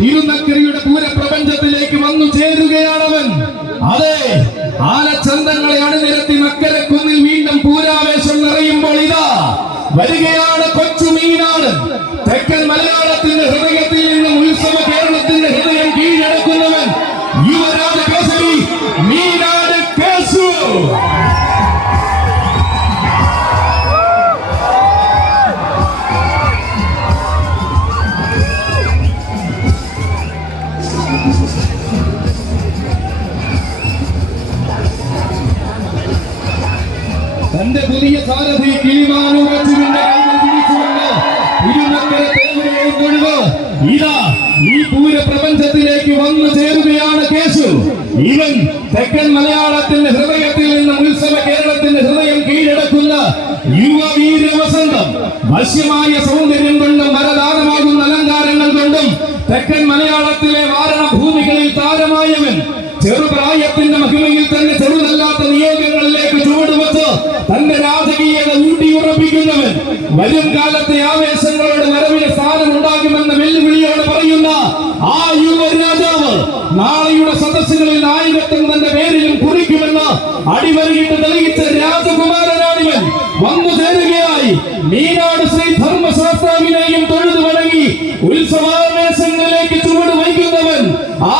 തിരുനക്കരയുടെ പൂരപ്രപഞ്ചത്തിലേക്ക് വന്നു ചേരുകയാണവൻ. അതെ, ആനച്ചന്തങ്ങളെ അണിനിരത്തി മക്കരക്കുന്നിൽ വീണ്ടും പൂരാവേശം നിറയുമ്പോൾ ഇതാ വരികയാണ് കൊച്ചു മീനാട്. തെക്കൻ മലയാളത്തിന്റെ ഹൃദയത്തിൽ നിന്നും ഉത്സവ കേരളത്തിന്റെ ഹൃദയം കീഴടക്കുന്നവൻ യുവരാജ കേസരി മീനാട് കേസു. തന്റെ പുതിയ സാരഥി കിളിമാനൂർ അച്ചുവിന്റെ കൈകൾ പിടിച്ചുകൊണ്ട് തിരുനക്കര തേവരെയും തൊഴുത് ഇതാ ഈ പൂരപ്രപഞ്ചത്തിലേക്ക് വന്നു ചേരുകയാണ് കേശു. ഇവൻ തെക്കൻ മലയാളത്തിന്റെ ഹൃദയത്തിൽ നിന്നും ഉത്സവ കേരളത്തിന്റെ ഹൃദയം കീഴടക്കുന്ന യുവവീര വസന്തം. വശ്യമായ സൗന്ദര്യം കൊണ്ടും വരദാനമാകുന്ന അലങ്കാരങ്ങൾ കൊണ്ടും തെക്കൻ മലയാളത്തിലെ വാരണഭൂമികളിൽ താരമായവൻ. ചെറുപ്രായത്തിന്റെ മഹിമയിൽ തന്നെ ചെറുതല്ലാത്ത നിയോഗങ്ങളിലേക്ക് ചുവടുവെച്ച് തന്റെ രാജകീയത ഊട്ടിയുറപ്പിക്കുന്നവൻ. വരും കാലത്തെ ആവേശങ്ങളുടെ വരവിന് സ്ഥാനമുണ്ടാകുമെന്ന വെല്ലുവിളിയോട് പറയുന്ന ആ യുവരാജാവ് നാളെയുടെ സദസ്സുകളിൽ നായകത്വം തന്റെ പേരിലും കുറിക്കുമെന്ന് അടിവരയിട്ട് തെളിയിച്ച രാജകുമാരനാണിവൻ. വന്നു ചേരുകയായി മീനാട് ശ്രീ ധർമ്മശാസ്താവിനെയും തൊഴുതു വണങ്ങി ഉത്സവാവേശങ്ങളിലേക്ക് ചുവട് വയ്ക്കുന്നവൻ. ആ